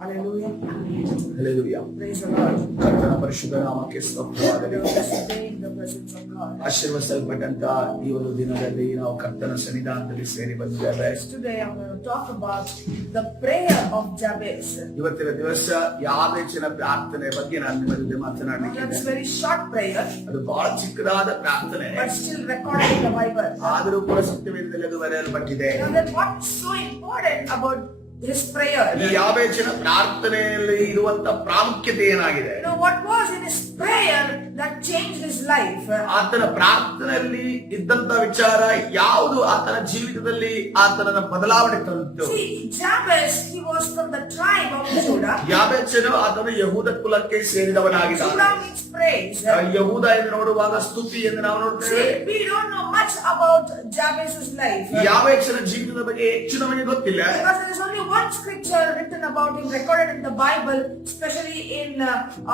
Hallelujah. Hallelujah. Praise the Lord. ಕರ್ತನ ಪರಿಶುದ್ಧ ನಾಮಕ್ಕೆ ಸ್ತೋತ್ರವಾಗಲಿ. Stay in the presence of God. ಆಶೀರ್ವದಿಸಲ್ಪಟ್ಟಂತ ಈ ಒಂದು ದಿನದಲ್ಲಿ ನಾವು ಕರ್ತನ ಸನ್ನಿಧಾನದಲ್ಲಿ ಸೇರಿ ಬಂದಿದ್ದೇವೆ. Today I'm going to talk about the prayer of Jabez. ಇವತ್ತಿನ ದಿವಸ ಯಾಬೇಚನ ಪ್ರಾರ್ಥನೆ ಬಗ್ಗೆ ನಾನು ನಿಮ್ಮ ಜೊತೆ ಮಾತನಾಡಲಿಕ್ಕೆ That's very short prayer, ಅದು ಬಹಳ ಚಿಕ್ಕದಾದ ಪ್ರಾರ್ಥನೆ, but still recorded in the Bible. ಆದರೂ ಕೂಡ ಸತ್ಯವೇದದಲ್ಲಿ ಅದು ಬರೆಯಲ್ಪಟ್ಟಿದೆ. Now then, what's so important about his prayer? ಈ ಯಾಬೇಚನ ಪ್ರಾರ್ಥನೆಯಲ್ಲಿ ಇರುವಂತ ಪ್ರಾಮುಖ್ಯತೆ ಏನಾಗಿದೆ? You know what was in his prayer that changed his life? ಆತನ ಪ್ರಾರ್ಥನೆಯಲ್ಲಿ ಇದ್ದಂತ ವಿಚಾರ ಯಾವುದು ಆತನ ಜೀವಿತದಲ್ಲಿ ಆತನ ಬದಲಾವಣೆ ತಂದಿತು? See, Jabez, he was from the tribe of Judah. ಯಾಬೇಚನು ಆತನು ಯಹೂದ ಕುಲಕ್ಕೆ ಸೇರಿದವನಾಗಿದ್ದಾನೆ. Judah means praise. ಯಹೂದ ಎಂದು ನೋಡುವಾಗ ಸ್ತುತಿ ಎಂದು ನಾವು ನೋಡ್ತೇವೆ. See, we don't know much about Jabez's life. ಯಾಬೇಚನ ಜೀವಿತದ ಬಗ್ಗೆ ಹೆಚ್ಚು ನಮಗೆ ಗೊತ್ತಿಲ್ಲ. Because there is only one scripture written about him, recorded in the Bible, especially in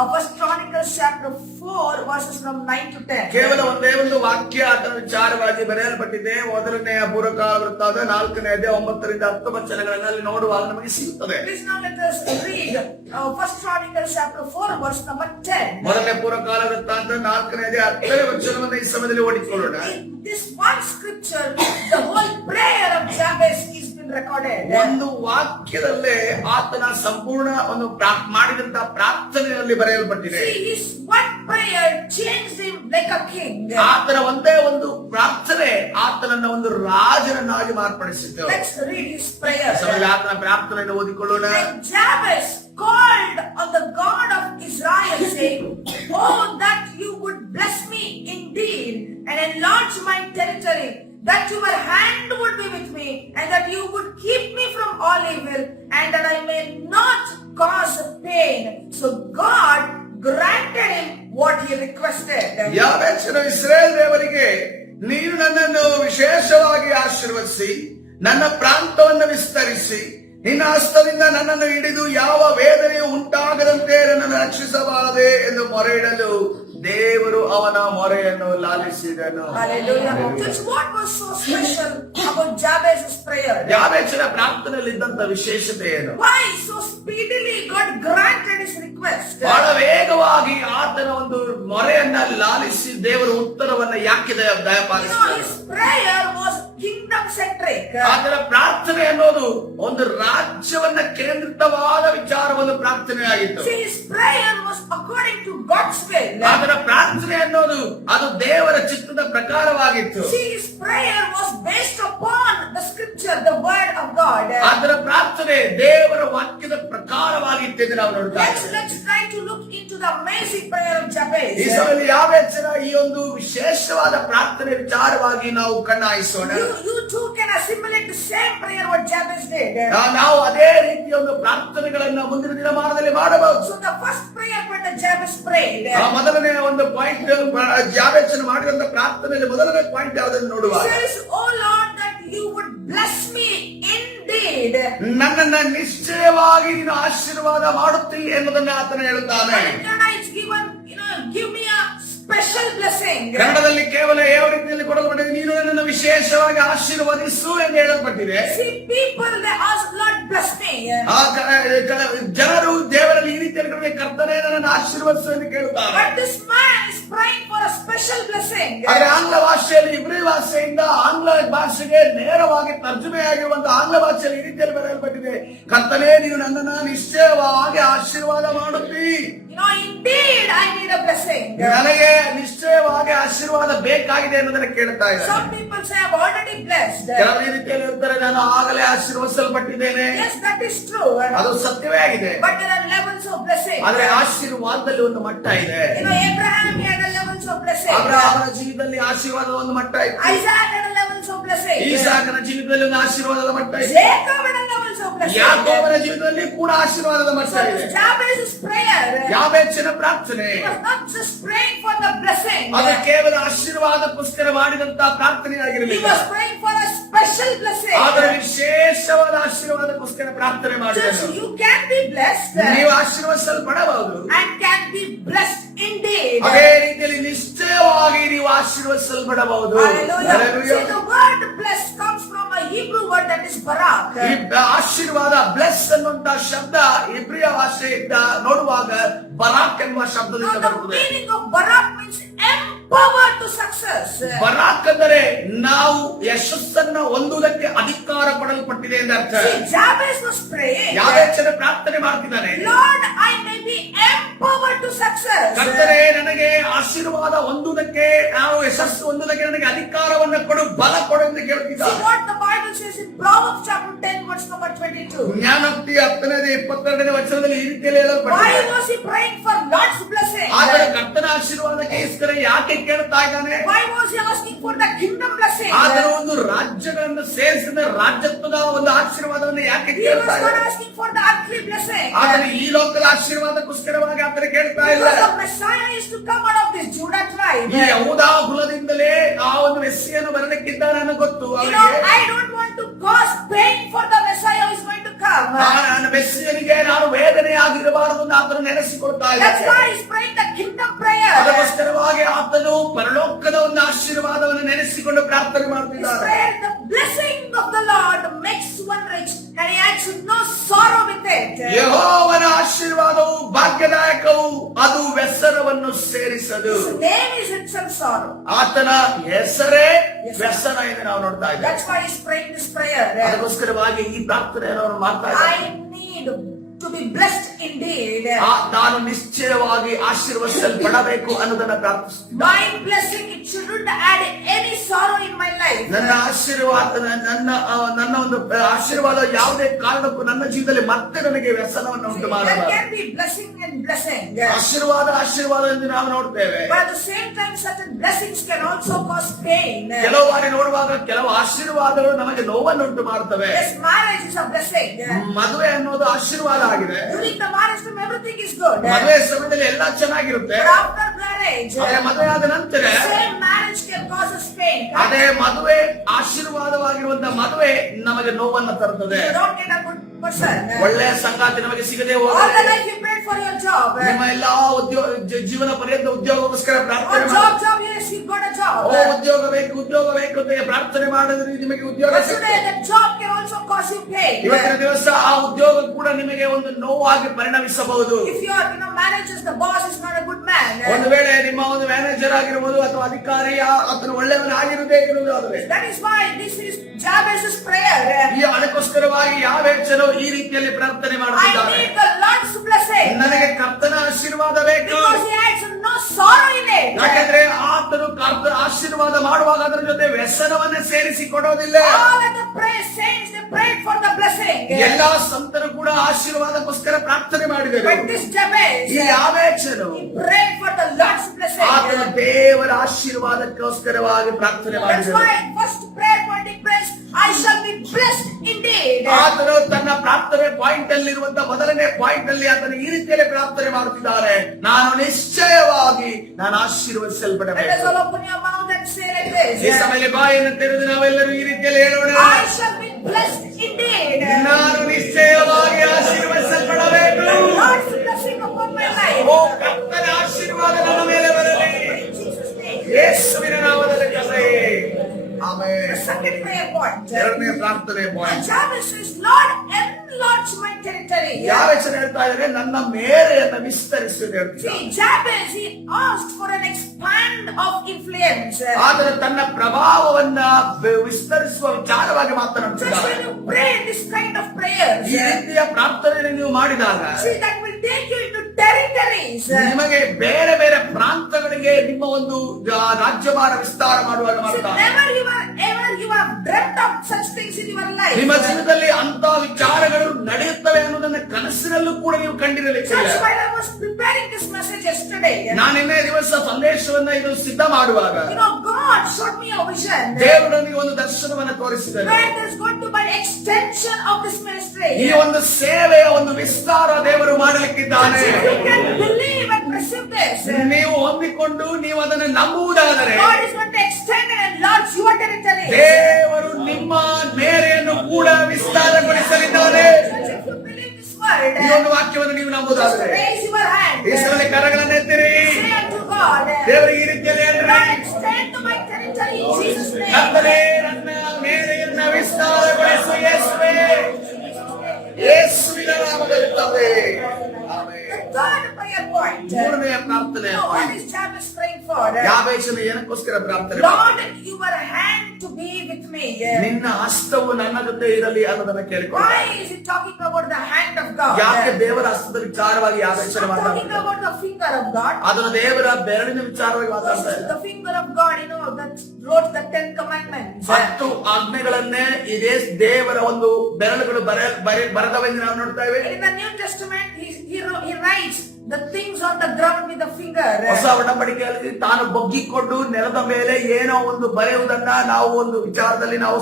1 Chronicles chapter 4, verses from 9 to 10. ಕೇವಲ ಒಂದೇ ಒಂದು ವಾಕ್ಯ ಆತನ ವಿಚಾರವಾಗಿ ಬರೆಯಲ್ಪಟ್ಟಿದೆ. ಮೊದಲನೆಯ ಪೂರ್ವಕಾಲ ವೃತ್ತಾಂತ 4ನೇ ಅಧ್ಯಾಯ 9 ರಿಂದ 10 ವಚನಗಳಲ್ಲಿ ನೋಡುವಾಗ ನಮಗೆ ಸಿಗುತ್ತದೆ. Please now let us read 1 Chronicles chapter 4, verse number 10. ಮೊದಲನೇ ಪೂರ್ವಕಾಲ ವೃತ್ತಾಂತ 4ನೇ ಅಧ್ಯಾಯ 10ನೇ ವಚನವನ್ನು ಈ ಸಮಯದಲ್ಲಿ ಓದಿಕೊಳ್ಳೋಣ. In this one scripture, the whole prayer of Jabez is been recorded. ಒಂದು ವಾಕ್ಯದಲ್ಲೇ ಆತನ ಸಂಪೂರ್ಣ ಒಂದು ಮಾಡಿದಂತ ಪ್ರಾರ್ಥನೆಯಲ್ಲಿ ಬರೆಯಲ್ಪಟ್ಟಿದೆ. See, his one prayer changed him like a king. ಆತನ ಒಂದೇ ಒಂದು ಪ್ರಾರ್ಥನೆ ಆತನನ್ನ ಒಂದು ರಾಜನನ್ನಾಗಿ ಮಾರ್ಪಡಿಸಿತು. Let's read his prayer. ಸಮಯದಲ್ಲಿ ಆತನ ಪ್ರಾರ್ಥನೆಯನ್ನು ಓದಿಕೊಳ್ಳೋಣ. And Jabez called on the God of Israel, saying, "Oh, that you would bless me indeed and enlarge my territory, that your hand would be with me, and that you would keep me from all evil, and that I may not cause pain." So God granted him what he requested. ಯಾಬೇಚನು Israel ದೇವರಿಗೆ, ನೀನು ನನ್ನನ್ನು ವಿಶೇಷವಾಗಿ ಆಶೀರ್ವದಿಸಿ ನನ್ನ ಪ್ರಾಂತವನ್ನು ವಿಸ್ತರಿಸಿ ನಿನ್ನ ಹಸ್ತದಿಂದ ನನ್ನನ್ನು ಹಿಡಿದು ಯಾವ ವೇದನೆಯು ಉಂಟಾಗದಂತೆ ನನ್ನನ್ನು ರಕ್ಷಿಸಬಾರದೆ ಎಂದು ಮೊರೆಯಿಡಲು ದೇವರು ಅವನ ಮೊರೆಯನ್ನು ಲಾಲಿಸಿದನು. Hallelujah. That's what was so special about Jabez's prayer. ಯಾಬೇಚನ ಪ್ರಾರ್ಥನೆಯಲ್ಲಿ ಇದ್ದಂತ ವಿಶೇಷತೆ ಏನು? Why so speedily God granted his request? ಬಹಳ ವೇಗವಾಗಿ ಆತನ ಒಂದು ಮೊರೆಯನ್ನ ಲಾಲಿಸಿ ದೇವರು ಉತ್ತರವನ್ನ ಯಾಕೆ ದಯಪಾಲಿಸಿದರು? His prayer was kingdom centric. ಆತನ ಪ್ರಾರ್ಥನೆ ಅನ್ನೋದು ಒಂದು ರಾಜ್ಯವನ್ನ ಕೇಂದ್ರಿತವಾದ ವಿಚಾರವನ್ನು ಪ್ರಾರ್ಥನೆಯಾಗಿತ್ತು. See, his prayer was according to God's will. ಆತನ ಪ್ರಾರ್ಥನೆ ಅನ್ನೋದು ಅದು ದೇವರ ಚಿತ್ತದ ಪ್ರಕಾರವಾಗಿತ್ತು. See, his prayer was based upon the scripture, the word of God. ಆತನ ಪ್ರಾರ್ಥನೆ ದೇವರ ವಾಕ್ಯದ ಪ್ರಕಾರವಾಗಿತ್ತು ಎಂದು ನಾವು ನೋಡ್ತೇವೆ. Let's try to look into the amazing prayer of Jabez. ಈ ಸಮಯದಲ್ಲಿ ಯಾಬೇಚನ ಈ ಒಂದು ವಿಶೇಷವಾದ ಪ್ರಾರ್ಥನೆ ವಿಚಾರವಾಗಿ ನಾವು ಕಣ್ಣಾಯಿಸೋಣ. You too can assimilate the same prayer what Jabez did. ನಾವು ಅದೇ ರೀತಿಯ ಒಂದು ಪ್ರಾರ್ಥನೆಗಳನ್ನ ಮುಂದಿನ ದಿನಮಾನದಲ್ಲಿ ಮಾಡಬಹುದು. So the first prayer that Jabez prayed, ಮೊದಲನೇ ಒಂದು ಪಾಯಿಂಟ್ ಯಾಬೇಚನ ಮಾಡಿದಂತ ಪ್ರಾರ್ಥನೆಯಲ್ಲಿ ಮೊದಲನೇ ಪಾಯಿಂಟ್ ಯಾವುದನ್ನು ನೋಡುವ, says, "Oh Lord, that you would bless me indeed." ನನ್ನನ್ನ ನಿಶ್ಚಯವಾಗಿ ನೀನು ಆಶೀರ್ವಾದ ಮಾಡುತ್ತಿ ಎನ್ನುವುದನ್ನು ಆತನ ಹೇಳುತ್ತಾನೆ. It's given, give me a special blessing. ಕನ್ನಡದಲ್ಲಿ ಕೇವಲ ಯಾವ ರೀತಿಯಲ್ಲಿ ಕೊಡಲ್ಪಟ್ಟಿದೆ, ನೀನು ನನ್ನನ್ನು ವಿಶೇಷವಾಗಿ ಆಶೀರ್ವದಿಸು ಎಂದು ಹೇಳಲ್ಪಟ್ಟಿದೆ. See, people they ask, "Lord, bless me." ಜನರು ದೇವರಲ್ಲಿ ಈ ರೀತಿಯಲ್ಲಿ ಕರ್ತನೇ ನನ್ನನ್ನು ಆಶೀರ್ವದಿಸು ಎಂದು ಕೇಳುತ್ತಾರೆ. But this man is praying for a special blessing. ಆದರೆ ಆಂಗ್ಲ ಭಾಷೆಯಲ್ಲಿ ಇಬ್ರಿ ಭಾಷೆಯಿಂದ ಆಂಗ್ಲ ಭಾಷೆಗೆ ನೇರವಾಗಿ ತರ್ಜುಮೆಯಾಗಿರುವಂತಹ ಆಂಗ್ಲ ಭಾಷೆಯಲ್ಲಿ ಈ ರೀತಿಯಲ್ಲಿ ಬರೆಯಲ್ಪಟ್ಟಿದೆ, ಕರ್ತನೇ ನೀನು ನನ್ನನ್ನು ನಿಶ್ಚಯವಾಗಿ ಆಶೀರ್ವಾದ ಮಾಡುತ್ತಿ. Indeed, I need a blessing. ನನಗೆ ನಿಶ್ಚಯವಾಗಿ ಆಶೀರ್ವಾದ ಬೇಕಾಗಿದೆ ಅನ್ನೋದನ್ನ ಕೇಳ್ತಾ ಇದ್ದಾರೆ. Some people say, "I'm already blessed." ಕೆಲವು ಈ ರೀತಿಯಲ್ಲಿ ಹೇಳ್ತಾರೆ, ನಾನು ಆಗಲೇ ಆಶೀರ್ವದಿಸಲ್ಪಟ್ಟಿದ್ದೇನೆ. Yes, that is true. ಅದು ಸತ್ಯವೇ ಆಗಿದೆ. But there are levels of blessing. ಆದ್ರೆ ಆಶೀರ್ವಾದದಲ್ಲಿ ಒಂದು ಮಟ್ಟ ಇದೆ. Abraham had a levels of blessing. ಅಬ್ರಹಾಮನ ಜೀವಿತದಲ್ಲಿ ಆಶೀರ್ವಾದದ ಒಂದು ಮಟ್ಟ ಇದೆ. Isaac had a levels of blessing. ಈಸಾಕನ ಜೀವಿತದಲ್ಲಿ ಒಂದು ಆಶೀರ್ವಾದದ ಮಟ್ಟ ಇದೆ. Jacob had a levels of blessing. ಯಾಕೋಬನ ಜೀವಿತದಲ್ಲಿ ಕೂಡ ಆಶೀರ್ವಾದದ ಮಟ್ಟ ಇದೆ. Jabez's prayer, ಯಾಬೇಚನ ಪ್ರಾರ್ಥನೆ he was not just praying for the blessing. ಅದು ಕೇವಲ ಆಶೀರ್ವಾದಕ್ಕೋಸ್ಕರ ಮಾಡಿದಂತಹ ಪ್ರಾರ್ಥನೆ He ಆಗಿರಲಿಲ್ಲ. was praying for a special blessing. ಆದರೆ ವಿಶೇಷವಾದ ಆಶೀರ್ವಾದಕ್ಕೋಸ್ಕರ ಪ್ರಾರ್ಥನೆ ಮಾಡಿದರು. So you can be blessed ನೀವು ಆಶೀರ್ವದಿಸಲ್ಪಡಬಹುದು and can be blessed indeed. ಅದೇ ರೀತಿಯಲ್ಲಿ ನಿಶ್ಚಯವಾಗಿ ನೀವು ಆಶೀರ್ವದಿಸಲ್ಪಡಬಹುದು. Hallelujah. See, the word blessed comes from a Hebrew word that is barak. ಈ ಆಶೀರ್ವಾದ ಬ್ಲೆಸ್ ಅನ್ನುವಂತ ಶಬ್ದ ಇಬ್ರಿಯ ಭಾಷೆಯಿಂದ ನೋಡುವಾಗ ಬರಾಕ್ ಎಂಬ ಶಬ್ದದಿಂದ Now the ಬರುತ್ತದೆ. meaning of barak means empower to success. ಬರಾಕ್ ಅಂದರೆ ನಾವು ಯಶಸ್ಸನ್ನ ಹೊಂದುವುದಕ್ಕೆ ಅಧಿಕಾರ ಪಡಲ್ಪಟ್ಟಿದೆ ಎಂದ ಅರ್ಥ. See, Jabez was praying, ಯಾವೇಚನ ಪ್ರಾರ್ಥನೆ ಮಾಡ್ತಿದ್ದಾನೆ, Lord, I may be empowered to success. ಕರ್ತನೇ ನನಗೆ ಆಶೀರ್ವಾದ ಹೊಂದುವುದಕ್ಕೆ, ನಾವು ಯಶಸ್ಸು ಹೊಂದುವುದಕ್ಕೆ ನನಗೆ ಅಧಿಕಾರವನ್ನ ಕೊಡು, ಬಲ ಕೊಡು ಎಂದು See ಕೇಳುತ್ತಿದ್ದಾನೆ. what the Bible says in Proverbs chapter 10 verse number 22. ಜ್ಞಾನೋಕ್ತಿ 10ನೇ ವಚನದಲ್ಲಿ ಈ ರೀತಿಯಲ್ಲಿ Why ಹೇಳಲ್ಪಟ್ಟಿದೆ. was he praying for Lord's blessing? ಆದರೆ ಕರ್ತನ ಆಶೀರ್ವಾದಕ್ಕೋಸ್ಕರ ಯಾಕೆ ಕೇಳ್ತಾ ಇದ್ದಾನೆ? Why was he asking for the kingdom blessing? ಆದರೂ ಒಂದು ರಾಜ್ಯಗಳನ್ನು ಸೇರಿಸಿದ ರಾಜ್ಯತ್ವದ ಒಂದು ಆಶೀರ್ವಾದವನ್ನು ಯಾಕೆ He was ಕೇಳ್ತಾ not ಇದ್ದಾನೆ? asking for the earthly blessing. ಆದರೆ ಈ ಲೋಕದ ಆಶೀರ್ವಾದಕ್ಕೋಸ್ಕರವಾಗಿ ಆತನ ಕೇಳ್ತಾ ಇಲ್ಲ. Because the Messiah is to come out of this Judah tribe. ಈ ಯಹೂದ ಕುಲದಿಂದಲೇ ಆ ಒಂದು ಮೆಸ್ಸಿಯನ್ನು ಬರಲಿಕ್ಕಿದ್ದಾನೆ ಅನ್ನೋ ಗೊತ್ತು You ಅವರಿಗೆ. know, I don't want to cause pain for the Messiah who is going to come. ನಾನು ಮೆಸ್ಸಿಯನಿಗೆ ನಾನು ವೇದನೆ ಆಗಿರಬಾರದು ಅಂತ ಆತನು ನೆನೆಸಿಕೊಳ್ತಾ That's ಇದ್ದಾನೆ. why he's praying the kingdom prayer. ಅದಕ್ಕೋಸ್ಕರವಾಗಿ ಆತನು ಪರಲೋಕದ ಒಂದು ಆಶೀರ್ವಾದವನ್ನು ನೆನೆಸಿಕೊಂಡು ಪ್ರಾರ್ಥನೆ His ಮಾಡ್ತಿದ್ದಾನೆ. prayer, the blessing of the Lord makes one rich and he adds no sorrow with it. ಯೆಹೋವನ ಆಶೀರ್ವಾದವು ಭಾಗ್ಯದಾಯಕವು, ಅದು ವ್ಯಸನವನ್ನು ಸೇರಿಸದು. His name is itself sorrow. ಆತನ ಹೆಸರೇ ವ್ಯಸನ ಎಂದು ನಾವು ನೋಡ್ತಾ ಇದ್ದೇವೆ. That's why he's praying this prayer. ಅದಕ್ಕೋಸ್ಕರವಾಗಿ ಈ ಪ್ರಾರ್ಥನೆಯನ್ನು ಅವರು ಮಾಡ್ತಾ ಇದ್ದಾರೆ. I need to be blessed indeed. ನಾನು ನಿಶ್ಚಯವಾಗಿ ಆಶೀರ್ವದಿಸಲ್ಪಡಬೇಕು ಅನ್ನೋದನ್ನ ಪ್ರಾರ್ಥಿಸ್ತೀನಿ. My blessing, it shouldn't add any sorrow in my life. ನನ್ನ ಆಶೀರ್ವಾದ, ನನ್ನ ಒಂದು ಆಶೀರ್ವಾದ ಯಾವುದೇ ಕಾರಣಕ್ಕೂ ನನ್ನ ಜೀವನದಲ್ಲಿ ಮತ್ತೆ ನನಗೆ ವ್ಯಸನವನ್ನು ಉಂಟು There ಮಾಡಬಾರದು. can be blessing and blessing. ಆಶೀರ್ವಾದ ಎಂದು ನಾವು ನೋಡ್ತೇವೆ. But at the same time, certain blessings can also cause pain. ಕೆಲವು ಬಾರಿ ನೋಡುವಾಗ ಕೆಲವು ಆಶೀರ್ವಾದಗಳು ನಮಗೆ ನೋವನ್ನು ಉಂಟು ಮಾಡ್ತವೆ. Yes, marriage is a blessing. ಮದುವೆ ಅನ್ನೋದು ಆಶೀರ್ವಾದ ಆಗಿದೆ. During the marriage time, everything is good. ಮದುವೆ ಸಮಯದಲ್ಲಿ ಎಲ್ಲ ಚೆನ್ನಾಗಿರುತ್ತೆ. But after marriage, ಅದೇ ಮದುವೆ ಆದ ನಂತರ same marriage can cause us pain. ಅದೇ ಮದುವೆ ಆಶೀರ್ವಾದವಾಗಿರುವಂತ ಮದುವೆ ನಮಗೆ ನೋವನ್ನ ತರುತ್ತದೆ. You don't get a good person. ಒಳ್ಳೆಯ ಸಂಗಾತಿ ನಮಗೆ ಸಿಗದೆ All the ಹೋದರೆ, life you prayed for your job. ನಿಮ್ಮ ಎಲ್ಲಾ ಜೀವನ ಪರ್ಯಂತ ಉದ್ಯೋಗಕ್ಕೋಸ್ಕರ ಪ್ರಾರ್ಥನೆ Or ಮಾಡಿ, job, yes, you got a job. ಉದ್ಯೋಗ ಬೇಕು ಅಂತ ಪ್ರಾರ್ಥನೆ ಮಾಡಿದ್ರೆ ನಿಮಗೆ ಉದ್ಯೋಗ But ಸಿಗ್ತದೆ. today, that job can also cause you pain. ಇವತ್ತಿನ ದಿವಸ ಆ ಉದ್ಯೋಗ ಕೂಡ ನಿಮಗೆ ಒಂದು ನೋವಾಗಿ ಪರಿಣಮಿಸಬಹುದು. If your managers, the boss is not a good man. ಒಂದು ವೇಳೆ ನಿಮ್ಮ ಒಂದು ಮ್ಯಾನೇಜರ್ ಆಗಿರ್ಬೋದು ಅಥವಾ ಅಧಿಕಾರಿ ಆತನು ಒಳ್ಳೆಯವನಾಗಿರುವುದೇ ಇರುವುದಾದರೆ, That is why this is Jabez's prayer. ಈ ಅದಕ್ಕೋಸ್ಕರವಾಗಿ ಯಾವ ಹೆಚ್ಚನು ಈ ರೀತಿಯಲ್ಲಿ ಪ್ರಾರ್ಥನೆ I ಮಾಡುತ್ತಿದ್ದಾರೆ. need the Lord's blessing. ನನಗೆ ಕರ್ತನ ಆಶೀರ್ವಾದ ಬೇಕು. Because he adds no sorrow in it. ಯಾಕೆಂದ್ರೆ ಆತನು ಕರ್ತನ ಆಶೀರ್ವಾದ ಮಾಡುವಾಗ ಅದರ ಜೊತೆ ವ್ಯಸನವನ್ನ ಸೇರಿಸಿ ಕೊಡೋದಿಲ್ಲ. All of the prayer saints, they prayed for the blessing. ಎಲ್ಲಾ ಸಂತರು ಕೂಡ ಆಶೀರ್ವಾದಕ್ಕೋಸ್ಕರ ಪ್ರಾರ್ಥನೆ ಮಾಡಿದರು. But this Jabez, ಈ ಯಾವೇಚನು he prayed for the Lord's blessing. ಆತನ ದೇವರ ಆಶೀರ್ವಾದಕ್ಕೋಸ್ಕರವಾಗಿ ಪ್ರಾರ್ಥನೆ That's ಮಾಡಿದರು. why first prayer point he prays, I shall be blessed indeed. ಆತನು ತನ್ನ ಪ್ರಾರ್ಥನೆ ಪಾಯಿಂಟ್ ಅಲ್ಲಿರುವಂತ ಮೊದಲನೇ ಪಾಯಿಂಟ್ ಅಲ್ಲಿ ಆತನು ಈ ರೀತಿಯಲ್ಲಿ ಪ್ರಾರ್ಥನೆ ಮಾಡುತ್ತಿದ್ದಾರೆ, ನಾನು ನಿಶ್ಚಯವಾಗಿ ನಾನು Let us ಆಶೀರ್ವದಿಸಲ್ಪಡಬೇಕು. all open your mouth and say like ಈ this. ಸಮಯದಲ್ಲಿ ಬಾಯನ್ನು ತೆರೆದು ನಾವೆಲ್ಲರೂ ಈ ರೀತಿಯಲ್ಲಿ ಹೇಳೋಣ, I shall be blessed indeed. ನಾನು ನಿಶ್ಚಯವಾಗಿ ಆಶೀರ್ವದಿಸಲ್ಪಡಬೇಕು. The Lord's blessing upon my O life. ಕರ್ತನ ಆಶೀರ್ವಾದ ನನ್ನ ಮೇಲೆ ಬರಲಿ. In Jesus' name. ಯೇಸುವಿನ ನಾಮದಲ್ಲಿ ಕರೆಯೇ. Amen. The second prayer point. ಎರಡನೇ ಪ್ರಾರ್ಥನೆ point. Jabez says, Lord, enlarge my territory. ಯಾವ ಹೆಸರು ಹೇಳ್ತಾ ಇದ್ದಾರೆ, ನನ್ನ ಮೇರೆಯನ್ನು ವಿಸ್ತರಿಸು ಅಂತ ಹೇಳ್ತಿದ್ದಾರೆ. See, Jabez, he asked for an expand of influence. ಆದರೆ ತನ್ನ ಪ್ರಭಾವವನ್ನ ವಿಸ್ತರಿಸುವ ವಿಚಾರವಾಗಿ Just ಮಾತನಾಡುತ್ತಿದ್ದಾರೆ. when you pray this kind of prayers, ಈ ರೀತಿಯ ಪ್ರಾರ್ಥನೆ ನೀವು ಮಾಡಿದಾಗ see, that will take you into territories. ನಿಮಗೆ ಬೇರೆ ಬೇರೆ ಪ್ರಾಂತಗಳಿಗೆ ನಿಮ್ಮ ಒಂದು ರಾಜ್ಯಭಾರ ವಿಸ್ತಾರ ಮಾಡುವಾಗ See, ಮಾಡ್ತಾರೆ. ever you have dreamt of such things in your life. ನಿಮ್ಮ ಜೀವನದಲ್ಲಿ ಅಂತ ವಿಚಾರಗಳು ನಡೆಯುತ್ತವೆ ಅನ್ನೋದನ್ನ ಕನಸಿನಲ್ಲೂ ಕೂಡ ನೀವು ಕಂಡಿರಲಿಕ್ಕಿಲ್ಲ. That's why I was preparing this message yesterday. ನಾನು ನಿನ್ನೆ ದಿವಸ ಸಂದೇಶವನ್ನ ಇದು ಸಿದ್ಧ ಮಾಡುವಾಗ You know, God showed me a vision ದೇವರು ನನಗೆ ಒಂದು ದರ್ಶನವನ್ನ ತೋರಿಸಿದ್ದಾರೆ. where there's going to be an extension of this ministry. ಈ ಒಂದು ಸೇವೆಯ ಒಂದು ವಿಸ್ತಾರ ದೇವರು ಮಾಡಲಿಕ್ಕಿದ್ದಾನೆ. If you can believe and receive this, ನೀವು ಹೊಂದಿಕೊಂಡು ನೀವು ಅದನ್ನು ನಂಬುವುದಾದರೆ God is going to extend and enlarge your territory. ದೇವರು ನಿಮ್ಮ ಮೇರೆಯನ್ನು ಕೂಡ ವಿಸ್ತಾರಗೊಳಿಸಲಿದ್ದಾನೆ. If you believe this word, ಈ ಒಂದು ವಾಕ್ಯವನ್ನು ನೀವು just ನಂಬುವುದಾದರೆ raise your hand. ಈ ಸಮಯದಲ್ಲಿ ಕರಗಳನ್ನು ಎತ್ತಿರಿ. Say unto God, ದೇವರಿಗೆ ಈ ರೀತಿಯಲ್ಲಿ ಹೇಳ್ರಿ, Lord, extend to my territory in Jesus' name. ಕರ್ತನೇ ನನ್ನ ಮೇರೆಯನ್ನ ವಿಸ್ತಾರ ಮೂರನೆಯ ಪ್ರಾರ್ಥನೆ You know what is Jabez praying for? ಯಾಬೇಷನು ಏನಕ್ಕೋಸ್ಕರ ಪ್ರಾರ್ಥನೆ ಮಾಡ್ತಾನೆ? Lord, your hand to be with me. ನಿನ್ನ ಹಸ್ತವು ನನ್ನ ಜೊತೆ ಇರಲಿ ಅನ್ನೋದನ್ನ ಕೇಳಿಕೊಂಡು Why is he talking about the hand of God? ಯಾಕೆ ದೇವರ ಹಸ್ತದ ವಿಚಾರವಾಗಿ He's ಯಾಬೇಷನು not talking ಮಾತಾಡ್ತಾನೆ? about the finger of God. ಅದನ್ನು ದೇವರ ಬೆರಳಿನ ವಿಚಾರವಾಗಿ Because ಮಾತಾಡ್ತಾರೆ. the finger of God, you know, that wrote the 10 commandments. 10 ಆಜ್ಞೆಗಳನ್ನೇ ಇದೇ ದೇವರ ಒಂದು ಬೆರಳುಗಳು ಬರೆದವೆಂದು ನಾವು ನೋಡ್ತೇವೆ. In the New Testament, he writes the things on the ground with the finger. ಹೊಸ ಒಡಂಬಡಿಕೆಯಲ್ಲಿ ತಾನು ಬಗ್ಗಿಕೊಂಡು ನೆಲದ ಮೇಲೆ ಏನೋ ಒಂದು ಬರೆಯುವುದನ್ನ ನಾವು ಒಂದು ವಿಚಾರದಲ್ಲಿ ನಾವು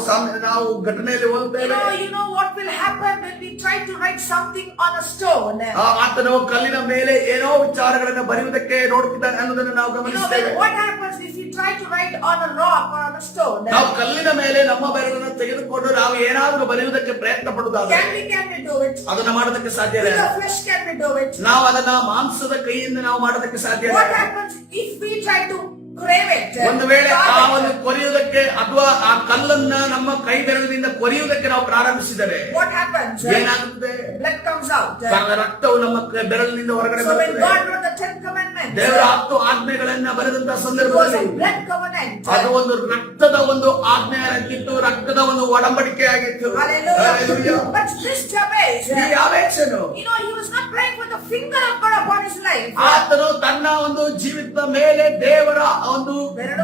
ಘಟನೆಯಲ್ಲಿ ಓದುತ್ತೇವೆ. You know what will happen when we try to write something on a stone. ಆತನು ಕಲ್ಲಿನ ಮೇಲೆ ಏನೋ ವಿಚಾರಗಳನ್ನು ಬರೆಯುವುದಕ್ಕೆ ನೋಡುತ್ತಿದ್ದಾನೆ ಅನ್ನೋದನ್ನು ನಾವು ಗಮನಿಸ್ತೇವೆ. What happens if we try to write on a rock or on a stone? ನಾವು ಕಲ್ಲಿನ ಮೇಲೆ ನಮ್ಮ ಬೆರಳನ್ನು ತೆಗೆದುಕೊಂಡು ನಾವು ಏನಾದರೂ ಬರೆಯುವುದಕ್ಕೆ ಪ್ರಯತ್ನ ಪಡುವುದಾದರೆ Can we do it? ಅದನ್ನ ಮಾಡೋದಕ್ಕೆ ಸಾಧ್ಯ With ಇಲ್ಲ. the flesh can we do it? ನಾವು ಅದನ್ನ ಮಾಂಸದ ಕೈಯಿಂದ ನಾವು ಮಾಡೋದಕ್ಕೆ ಸಾಧ್ಯ ಇಲ್ಲ. What happens if we try to crave it? ಒಂದು ವೇಳೆ ಆ ಒಂದು ಕೊರೆಯುವುದಕ್ಕೆ ಅಥವಾ ಆ ಕಲ್ಲನ್ನ ನಮ್ಮ ಕೈ ಬೆರಳಿನಿಂದ ಕೊರೆಯುವುದಕ್ಕೆ ನಾವು ಪ್ರಾರಂಭಿಸಿದರೆ What happens? ಏನಾಗುತ್ತದೆ? Blood comes out. ರಕ್ತವು ನಮ್ಮ ಬೆರಳಿನಿಂದ ಹೊರಗಡೆ So when ಬರುತ್ತದೆ. God wrote the 10 commandments, ದೇವರ 10 ಆಜ್ಞೆಗಳನ್ನ ಬರೆದಂತಹ it was ಸಂದರ್ಭದಲ್ಲಿ a blood covenant. ಅದು ಒಂದು ರಕ್ತದ ಒಂದು ಆಜ್ಞೆ ಆಗಿತ್ತು, ರಕ್ತದ ಒಂದು ಒಡಂಬಡಿಕೆ ಆಗಿತ್ತು. Hallelujah. Hallelujah. But this Jabez, ಈ ಯಾಬೇಷನು he was not praying for the finger of God upon his life. ಆತನು ತನ್ನ ಒಂದು ಜೀವಿತದ ಮೇಲೆ ದೇವರ ಒಂದು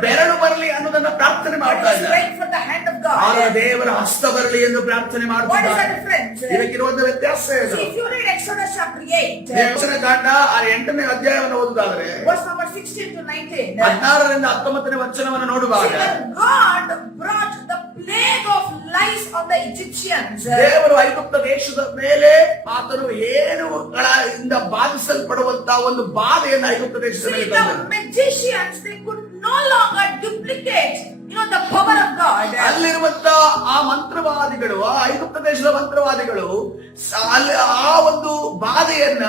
ಬೆರಳು ಬರಲಿ ಅನ್ನೋದನ್ನ ಪ್ರಾರ್ಥನೆ But ಮಾಡ್ತಾ he was ಇದ್ದ. praying for the hand of ಆಗ God. ದೇವರ ಹಸ್ತ ಬರಲಿ ಎಂದು ಪ್ರಾರ್ಥನೆ What is the ಮಾಡ್ತಿದ್ದಾನೆ. difference? ಇದಕ್ಕಿರುವಂತ ವ್ಯತ್ಯಾಸ ಏನು? See, if you read Exodus chapter 8, ದೇವರ ಕಾಂಡ 8ನೇ ಅಧ್ಯಾಯವನ್ನು ಓದುವುದಾದರೆ verse number 16 to 19, 16ರಿಂದ 19ನೇ ವಚನವನ್ನು ನೋಡುವಾಗ see, when God brought the plague of lice on the Egyptians, ದೇವರು ಐಗುಪ್ತ ದೇಶದ ಮೇಲೆ ಆತನು ಏನುಗಳಿಂದ ಬಾಧಿಸಲ್ಪಡುವಂತ ಒಂದು ಬಾಧೆಯನ್ನು ಐಗುಪ್ತ ದೇಶದ see, ಮೇಲೆ the ತಂದನು. magicians, they could no longer duplicate, the power of God. ಅಲ್ಲಿರುವಂತ ಆ ಮಂತ್ರವಾದಿಗಳು, ಆ ಐಗುಪ್ತ ದೇಶದ ಮಂತ್ರವಾದಿಗಳು ಆ ಒಂದು ಬಾಧೆಯನ್ನ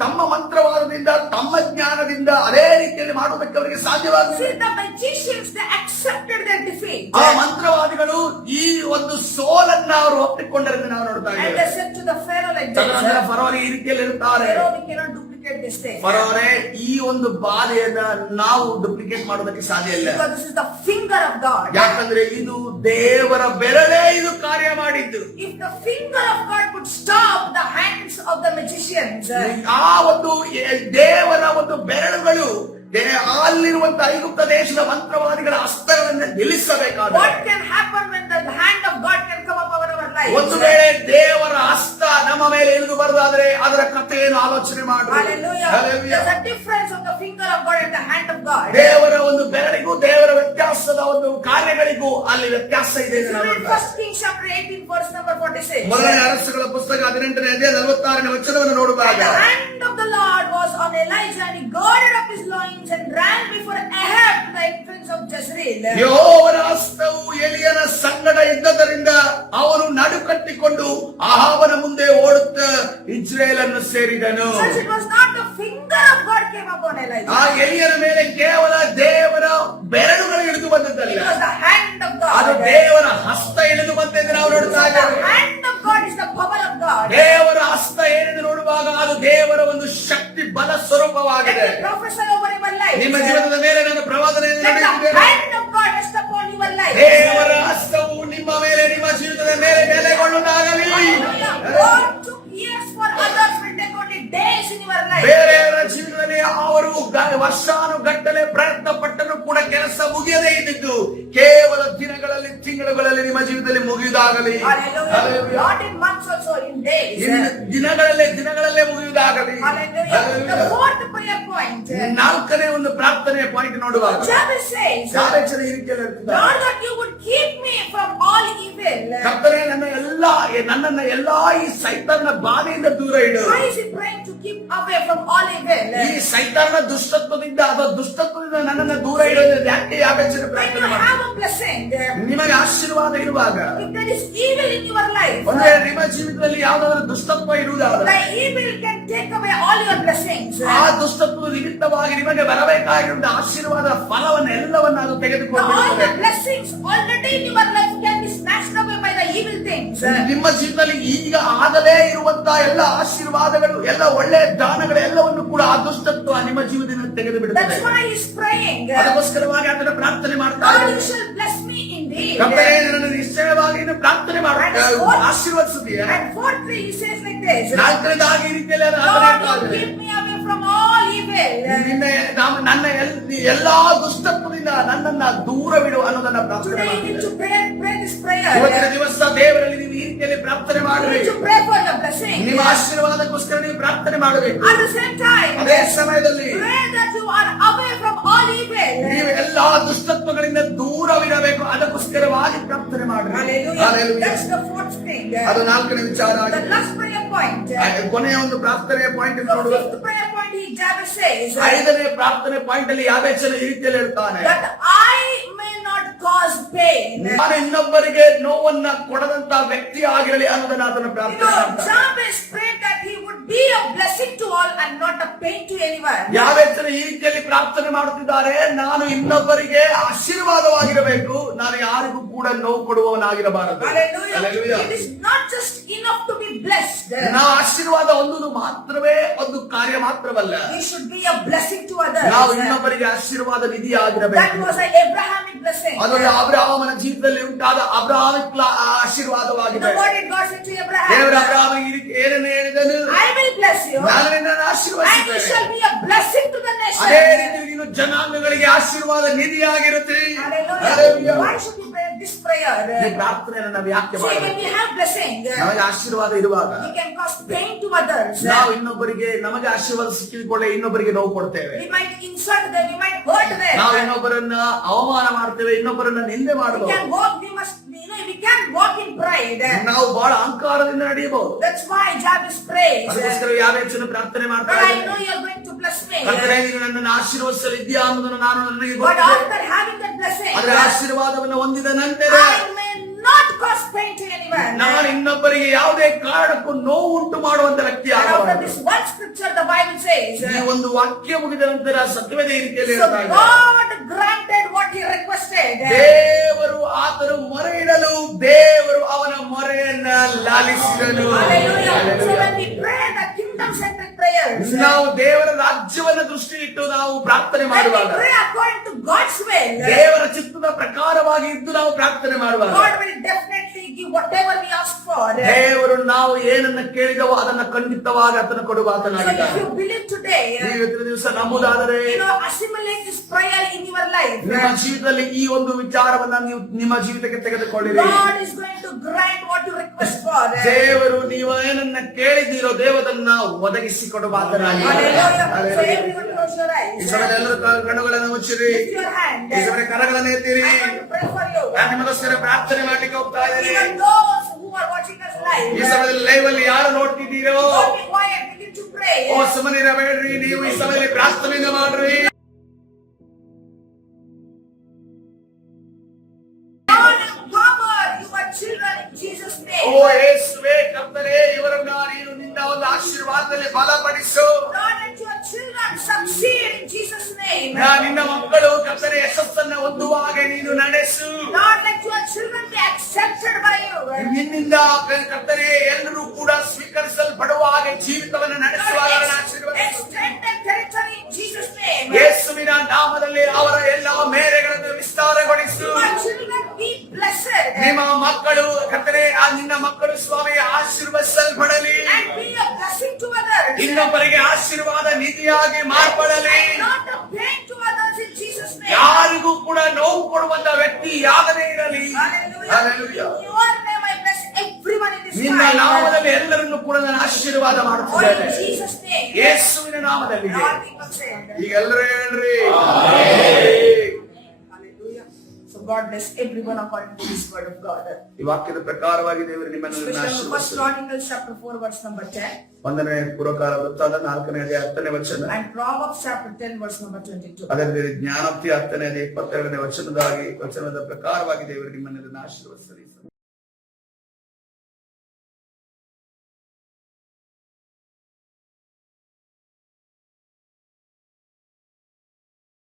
ತಮ್ಮ ಮಂತ್ರವಾದದಿಂದ ತಮ್ಮ ಜ್ಞಾನದಿಂದ ಅದೇ ರೀತಿಯಲ್ಲಿ ಮಾಡುವುದಕ್ಕೆ ಅವರಿಗೆ ಸಾಧ್ಯವಾಗಲಿಲ್ಲ. See, the magicians, they accepted their defeat. ಆ ಮಂತ್ರವಾದಿಗಳು ಈ ಒಂದು ಸೋಲನ್ನ ಅವರು ಒಪ್ಪಿಕೊಂಡರೆಂದು ನಾವು ನೋಡ್ತಾ And they ಇದ್ದೇವೆ. said to the Pharaoh like ತದನಂತರ this, ಫರೋಹ್ ಈ ರೀತಿಯಲ್ಲಿ ಇರುತ್ತಾರೆ, Pharaoh, we cannot duplicate this thing. ಫರೋಹೇ ಈ ಒಂದು ಬಾಧೆಯನ್ನ ನಾವು ಡುಪ್ಲಿಕೇಟ್ ಮಾಡೋದಕ್ಕೆ ಸಾಧ್ಯ ಇಲ್ಲ. Because this is the finger of God. ಯಾಕಂದ್ರೆ ಇದು ದೇವರ ಬೆರಳೇ ಇದು ಕಾರ್ಯ ಮಾಡಿದ್ದು. If the finger of God could stop the hands of the magicians, ಆ ಒಂದು ದೇವರ ಒಂದು ಬೆರಳುಗಳು ಅಲ್ಲಿರುವಂತ ಐಗುಪ್ತ ದೇಶದ ಮಂತ್ರವಾದಿಗಳ ಹಸ್ತಗಳನ್ನು ನಿಲ್ಲಿಸಬೇಕಾದ್ರೆ what can happen when the hand of God can come up over our lives? ಒಂದು ವೇಳೆ ದೇವರ ಹಸ್ತ ನಮ್ಮ ಮೇಲೆ ಇಳಿದು ಬರುದಾದ್ರೆ ಅದರ ಕಥೆಯನ್ನು ಆಲೋಚನೆ ಮಾಡಿ. Hallelujah. There's a difference of the finger of God and the hand of God. ದೇವರ ಒಂದು ಬೆರಳಿಗೂ ದೇವರ ವ್ಯತ್ಯಾಸದ ಒಂದು ಕಾರ್ಯಗಳಿಗೂ ಅಲ್ಲಿ ವ್ಯತ್ಯಾಸ ಇದೆ. If you read 1 Kings chapter 18 verse number 46, ಮೊದಲನೇ ಅರಸುಗಳ ಪುಸ್ತಕ 18ನೇ ಅಧ್ಯಾಯ 46ನೇ ವಚನವನ್ನು ನೋಡುವಾಗ the hand of the Lord was on Elijah, and he girded up his loins and ran before Ahab to the entrance of Jezreel. ಯೆಹೋವನ ಹಸ್ತವು ಎಲಿಯನ ಸಂಗಡ ಇದ್ದದರಿಂದ ಅವನು ನಡುಕಟ್ಟಿಕೊಂಡು ಅಹಾಬನ ಮುಂದೆ ಓಡುತ್ತಾ ಇಜ್ರೇಲನ್ನು ಸೇರಿದನು. Since it was not the finger of God came upon ಆ Elijah, ಎಲಿಯನ ಮೇಲೆ ಕೇವಲ ದೇವರ ಬೆರಳುಗಳು ಇಳಿದು ಬಂದದ್ದಲ್ಲ, it was the hand of ಅದು God. ದೇವರ ಹಸ್ತ ಇಳಿದು ಬಂತೆಂದು ನಾವು ನೋಡ್ತಾ The ಇದ್ದೇವೆ. hand of God is the power of God. ದೇವರ ಹಸ್ತ ಏನೆಂದು ನೋಡುವಾಗ ಅದು ದೇವರ ಒಂದು ಶಕ್ತಿ ಬಲ ಸ್ವರೂಪವಾಗಿದೆ. Let me prophesy over your life. ನಿಮ್ಮ ಜೀವನದ ಮೇಲೆ ನಾನು ಪ್ರವಾದನೆಯನ್ನು Let the ನಡೆಯುತ್ತಿದ್ದೇನೆ. hand of God rest upon your life. ದೇವರ ಹಸ್ತವು ನಿಮ್ಮ ಮೇಲೆ, ನಿಮ್ಮ ಜೀವಿತದ ಮೇಲೆ ನೆಲೆಗೊಳ್ಳುವುದಾಗಲಿ. What took years for others will take only days in your life. ಬೇರೆಯವರ ಜೀವನದಲ್ಲಿ ಅವರು ವರ್ಷಾನುಗಟ್ಟಲೆ ಪ್ರಯತ್ನ ಪಟ್ಟರೂ ಕೂಡ ಕೆಲಸ ಮುಗಿಯದೇ ಇದ್ದಿದ್ದು ಕೇವಲ ದಿನಗಳಲ್ಲಿ, ತಿಂಗಳುಗಳಲ್ಲಿ ನಿಮ್ಮ ಜೀವಿತದಲ್ಲಿ ಮುಗಿಯುವುದಾಗಲಿ. Hallelujah. Not in months also, in days. ದಿನಗಳಲ್ಲೇ ಮುಗಿಯುವುದಾಗಲಿ. Hallelujah. The fourth prayer point. ನಾಲ್ಕನೇ ಒಂದು ಪ್ರಾರ್ಥನೆಯ ಪಾಯಿಂಟ್ ನೋಡುವಾಗ Jabez says, ಯಾಬೇಚನ ಈ ರೀತಿಯಲ್ಲಿ ಹೇಳ್ತಿದ್ದಾನೆ, Lord, that you would keep me from all evil. ಕರ್ತನೇ ನನ್ನನ್ನ ಎಲ್ಲಾ ಈ ಸೈತಾನನ ಬಾಧೆಯಿಂದ ದೂರ ಇಡು. Why is he praying to keep away from all evil? ಈ ಸೈತಾನನ ದುಷ್ಟತ್ವದಿಂದ ಅಥವಾ ದುಷ್ಟತ್ವದಿಂದ ನನ್ನನ್ನ ದೂರ ಇಡೋದು ಯಾಕೆ ಯಾಬೇಚನ When ಪ್ರಾರ್ಥನೆ you ಮಾಡ್ತಾರೆ? have a blessing, ನಿಮಗೆ ಆಶೀರ್ವಾದ ಇರುವಾಗ, if there is evil in your life, ಒಂದೇ ನಿಮ್ಮ ಜೀವಿತದಲ್ಲಿ ಯಾವುದಾದ್ರೂ ದುಷ್ಟತ್ವ ಇರುವುದಾದ್ರೆ the evil can take away all your blessings. ಆ ದುಷ್ಟತ್ವದ ನಿಮಿತ್ತವಾಗಿ ನಿಮಗೆ ಬರಬೇಕಾಗಿರುವ ಆಶೀರ್ವಾದ ಫಲವನ್ನೆಲ್ಲವನ್ನ ಅದು All ತೆಗೆದುಕೊಂಡು the blessings already in your life can be snatched away by the evil things. ನಿಮ್ಮ ಜೀವನದಲ್ಲಿ ಈಗ ಆಗಲೇ ಇರುವಂತಹ ಎಲ್ಲ ಆಶೀರ್ವಾದಗಳು, ಎಲ್ಲ ಒಳ್ಳೆ ದಾನಗಳು ಎಲ್ಲವನ್ನು ಕೂಡ ಆ ದುಷ್ಟತ್ವ ನಿಮ್ಮ ಜೀವನದಿಂದ ತೆಗೆದು That's ಬಿಡುತ್ತದೆ. why he's praying. ಅದಕ್ಕೋಸ್ಕರವಾಗಿ ಅದನ್ನ ಪ್ರಾರ್ಥನೆ ಮಾಡ್ತಾ God, ಇದ್ದಾನೆ. you shall bless me indeed. ಕರ್ತನೇ, ನನ್ನನ್ನು ನಿಶ್ಚಯವಾಗಿ ನೀನು ಪ್ರಾರ್ಥನೆ ಮಾಡು, ಆಶೀರ್ವದಿಸುತ್ತೀಯ. And fourthly, he says like this. ನಾಲ್ಕನೇದಾಗಿ ಈ ರೀತಿಯಲ್ಲಿ Lord, you keep me away from all evil. ನನ್ನ ಎಲ್ಲಾ ದುಷ್ಟತ್ವದಿಂದ ನನ್ನನ್ನ ದೂರವಿಡು ಅನ್ನೋದನ್ನ ಪ್ರಾರ್ಥನೆ Today you need ಮಾಡ್ತೀನಿ. to pray this prayer. ಇವತ್ತಿನ ದಿವಸ ದೇವರಲ್ಲಿ ನೀವು ಈ ರೀತಿಯಲ್ಲಿ ಪ್ರಾರ್ಥನೆ You ಮಾಡ್ರಿ. need to pray for your blessing. ನಿಮ್ಮ ಆಶೀರ್ವಾದಕ್ಕೋಸ್ಕರ ನೀವು ಪ್ರಾರ್ಥನೆ ಮಾಡಬೇಕು. At the same time, ಅದೇ ಸಮಯದಲ್ಲಿ pray that you are away from all evil. ನೀವು ಎಲ್ಲಾ ದುಷ್ಟತ್ವಗಳಿಂದ ದೂರವಿರಬೇಕು, ಅದಕ್ಕೋಸ್ಕರವಾಗಿ ಪ್ರಾರ್ಥನೆ ಮಾಡ್ರಿ. Hallelujah. Hallelujah. That's the fourth thing. ಅದು ನಾಲ್ಕನೇ ವಿಚಾರ The ಆಗಿದೆ. last prayer point. ಕೊನೆಯ ಒಂದು ಪ್ರಾರ್ಥನೆಯ ಪಾಯಿಂಟ್ The ನೋಡುವ. fifth prayer point, Jabez says ಐದನೇ ಪ್ರಾರ್ಥನೆ ಪಾಯಿಂಟ್ ಅಲ್ಲಿ ಯಾಬೇಚನ ಈ ರೀತಿಯಲ್ಲಿ ಹೇಳ್ತಾನೆ, that I may not cause pain. ನಾನು ಇನ್ನೊಬ್ಬರಿಗೆ ನೋವನ್ನ ಕೊಡದಂತ ವ್ಯಕ್ತಿ ಆಗಿರಲಿ ಅನ್ನೋದನ್ನ ಅದನ್ನು You ಪ್ರಾರ್ಥನೆ know, ಮಾಡ್ತಾನೆ. Jabez prayed that he would be a blessing to all and not a pain to anyone. ಯಾಬೇಚನ ಈ ರೀತಿಯಲ್ಲಿ ಪ್ರಾರ್ಥನೆ ಮಾಡುತ್ತಿದ್ದಾರೆ, ನಾನು ಇನ್ನೊಬ್ಬರಿಗೆ ಆಶೀರ್ವಾದವಾಗಿರಬೇಕು, ನಾನು ಯಾರಿಗೂ ಕೂಡ ನೋವು ಕೊಡುವವನಾಗಿರಬಾರದು. Hallelujah. Hallelujah. It is not just enough to be blessed. ನಾವು ಆಶೀರ್ವಾದ ಹೊಂದುವುದು ಮಾತ್ರವೇ ಒಂದು ಕಾರ್ಯ ಮಾತ್ರವಲ್ಲ, We should be a blessing to others. ನಾವು ಇನ್ನೊಬ್ಬರಿಗೆ ಆಶೀರ್ವಾದ That ನಿಧಿಯಾಗಿರಬೇಕು. was an Abrahamic blessing. ಅದೊಂದು ಅಬ್ರಹಾಮನ ಜೀವಿತದಲ್ಲಿ ಉಂಟಾದ ಅಬ್ರಹಾಮಿಕ್ You ಆಶೀರ್ವಾದವಾಗಿದೆ. know what did God say to ದೇವರ Abraham? ಅಬ್ರಹಾಮಿಗೆ ಈ ರೀತಿ ಏನನ್ನು ಹೇಳಿದನು, I will bless you ನಾನು ನಿನ್ನನ್ನು and you ಆಶೀರ್ವದಿಸುತ್ತೇನೆ, shall be a blessing to the ಅದೇ nation. ರೀತಿ ನೀನು ಜನಾಂಗಗಳಿಗೆ ಆಶೀರ್ವಾದ ನಿಧಿಯಾಗಿರುತ್ತೀರಿ. Hallelujah. Hallelujah. Why should we pray this prayer? ಈ ಪ್ರಾರ್ಥನೆಯನ್ನು ನಾವು ಯಾಕೆ See, when ಮಾಡಬೇಕು? we have blessing, ನಮಗೆ ಆಶೀರ್ವಾದ ಇರುವಾಗ we can cause pain to others. ನಾವು ಇನ್ನೊಬ್ಬರಿಗೆ, ನಮಗೆ ಆಶೀರ್ವಾದ ಸಿಕ್ಕಿಕೊಳ್ಳೆ ಇನ್ನೊಬ್ಬರಿಗೆ ನೋವು ಕೊಡ್ತೇವೆ. We might insult them, we might hurt ನಾವು them. ಇನ್ನೊಬ್ಬರನ್ನ ಅವಮಾನ ಮಾಡ್ತೇವೆ, ಇನ್ನೊಬ್ಬರನ್ನ ನಿಂದೆ We ಮಾಡಬಹುದು. can walk, we can't walk in pride. ನಾವು ಬಹಳ ಅಹಂಕಾರದಿಂದ ನಡೆಯಬಹುದು. That's why Jabez prays. ಅದಕ್ಕೋಸ್ಕರ ಯಾಬೇಚನ ಪ್ರಾರ್ಥನೆ ಮಾಡ್ತಾ But I ಇದ್ದೇನೆ. know you're going to bless me. ಕರ್ತನೇ, ನೀನು ನನ್ನನ್ನು ಆಶೀರ್ವದಿಸಲಿದ್ದೀಯಾ ಅನ್ನೋದನ್ನು ನಾನು ನನಗೆ But ಗೊತ್ತಿದೆ. after having that blessing, ಅದರ ಆಶೀರ್ವಾದವನ್ನು ಹೊಂದಿದ ನಂತರ I may not cause pain to anyone. ನಾನು ಇನ್ನೊಬ್ಬರಿಗೆ ಯಾವುದೇ ಕಾರಣಕ್ಕೂ ನೋವು ಉಂಟು ಮಾಡುವಂತ ವ್ಯಕ್ತಿ And after ಆಗಬಾರದು. this one scripture, the Bible says, ಈ ಒಂದು ವಾಕ್ಯ ಮುಗಿದ ನಂತರ ಸತ್ಯವೇದ ಈ ರೀತಿಯಲ್ಲಿ so ಹೇಳ್ತಾ ಇದೆ, God granted what he requested. ದೇವರು ಆತನು ಮೊರೆ ಇಡಲು ದೇವರು ಅವನ ಮೊರೆಯನ್ನ ಲಾಲಿಸಿದನು. Hallelujah. So Hallelujah. when we pray the kingdom-centered prayers, ನಾವು ದೇವರ ರಾಜ್ಯವನ್ನ ದೃಷ್ಟಿ ಇಟ್ಟು ನಾವು ಪ್ರಾರ್ಥನೆ when we ಮಾಡುವಾಗ, pray according to God's will, ದೇವರ ಚಿತ್ತದ ಪ್ರಕಾರವಾಗಿ ಇದ್ದು ನಾವು ಪ್ರಾರ್ಥನೆ ಮಾಡುವಾಗ, God will definitely give whatever we ask for. ದೇವರು ನಾವು ಏನನ್ನ ಕೇಳಿದವೋ ಅದನ್ನ ಖಂಡಿತವಾಗಿ ಆತನ So if ಕೊಡುವಾತನಾಗಿದ್ದಾನೆ. you believe today, ನೀವು ಇವತ್ತಿನ ದಿವಸ ನಂಬುದಾದರೆ assimilate this prayer in your life. ನಿಮ್ಮ ಜೀವಿತದಲ್ಲಿ ಈ ಒಂದು ವಿಚಾರವನ್ನ ನೀವು ನಿಮ್ಮ ಜೀವಿತಕ್ಕೆ ತೆಗೆದುಕೊಳ್ಳಿರಿ. God is going to grant what you request for. ದೇವರು ನೀವು ಏನನ್ನ ಕೇಳಿದ್ದೀರೋ ದೇವರನ್ನ ಒದಗಿಸಿ ಕೊಡುವಾತನಾಗಿದ್ದಾನೆ. Hallelujah. So everyone close your ಈ eyes. ಸಮಯದಲ್ಲಿ ಎಲ್ಲರೂ ಕಣ್ಣುಗಳನ್ನು ಮುಚ್ಚಿರಿ. Lift your hand. ಈ ಸಮಯ ಕರಗಳನ್ನು ಎತ್ತಿರಿ. I'm going to pray for you. ನಾನು ನಿಮಗೋಸ್ಕರ ಪ್ರಾರ್ಥನೆ ಮಾಡ್ಲಿಕ್ಕೆ ಹೋಗ್ತಾ ಇದ್ದೇನೆ. Even those who are watching us live, ಈ ಸಮಯದಲ್ಲಿ ಲೈವ್ ಅಲ್ಲಿ ಯಾರು ನೋಡ್ತಿದ್ದೀರೋ, don't be quiet, begin to pray. ಓ ಸುಮ್ಮನಿರಬೇಡ್ರಿ, ನೀವು ಈ ಸಮಯದಲ್ಲಿ ಪ್ರಾರ್ಥನೆಯಿಂದ ಮಾಡ್ರಿ. God, empower your children in Jesus' O name. ಯೇಸುವೇ, ಕರ್ತನೇ, ಇವರನ್ನ ನೀನು ನಿನ್ನ ಒಂದು ಆಶೀರ್ವಾದದಲ್ಲಿ ಬಲಪಡಿಸು. Lord, let your children succeed in Jesus' name. ನಿನ್ನ ಮಕ್ಕಳು ಕರ್ತನೇ ಯಶಸ್ಸನ್ನ ಹೊಂದುವ ಹಾಗೆ ನೀನು ನಡೆಸು. Lord, let your children be accepted by you. ನಿನ್ನಿಂದ ಕರ್ತನೇ ಎಲ್ಲರೂ ಕೂಡ ಸ್ವೀಕರಿಸಲ್ಪಡುವ ಹಾಗೆ ಜೀವಿತವನ್ನು ನಡೆಸುವ Lord, extend their territory in Jesus' name. ಯೇಸುವಿನ ನಾಮದಲ್ಲಿ ಅವರ ಎಲ್ಲ ಮೇರೆಗಳನ್ನು ವಿಸ್ತಾರಗೊಳಿಸು. Your children be blessed ನಿಮ್ಮ ಮಕ್ಕಳು ಕರ್ತನೇ, ನಿನ್ನ ಮಕ್ಕಳು ಸ್ವಾಮಿ ಆಶೀರ್ವದಿಸಲ್ಪಡಲಿ, and be a blessing to others. ಇನ್ನೊಬ್ಬರಿಗೆ ಆಶೀರ್ವಾದ ನಿಧಿಯಾಗಿ ಮಾರ್ಪಡಲಿ. And not a pain to others in Jesus' name. ಯಾರಿಗೂ ಕೂಡ ನೋವು ಕೊಡುವಂತ ವ್ಯಕ್ತಿ ಯಾಗದೇ ಇರಲಿ. Hallelujah. Hallelujah. In your name I bless everyone in this ನಿನ್ನ time. ನಾಮದಲ್ಲಿ ಎಲ್ಲರನ್ನು ಕೂಡ ನಾನು ಆಶೀರ್ವಾದ All ಮಾಡುತ್ತಿದ್ದೇನೆ, in Jesus' name. ಯೇಸುವಿನ ನಾಮದಲ್ಲಿ. And all people say, ಈಗ ಎಲ್ಲರೂ ಹೇಳ್ರಿ. hallelujah. So God bless everyone according to this word of God. ಈ ವಾಕ್ಯದ ಪ್ರಕಾರವಾಗಿ ದೇವರು ನಿಮ್ಮನ್ನು Especially First ಆಶೀರ್ವದಿಸಲಿ. Chronicles chapter 4 verse number 10 ಒಂದನೇ ಪುರಕಾರ ವೃತ್ತಾಂತ 4ನೇ ಅಧ್ಯಾಯ 10ನೇ ವಚನ, and Proverbs chapter 10 verse number 22. ಅದರಲ್ಲಿ ಜ್ಞಾನೋಕ್ತಿ 10ನೇ ಅಧ್ಯಾಯ 22ನೇ ವಚನದ ಪ್ರಕಾರವಾಗಿ ದೇವರು ನಿಮ್ಮನ್ನು ಆಶೀರ್ವದಿಸಲಿ.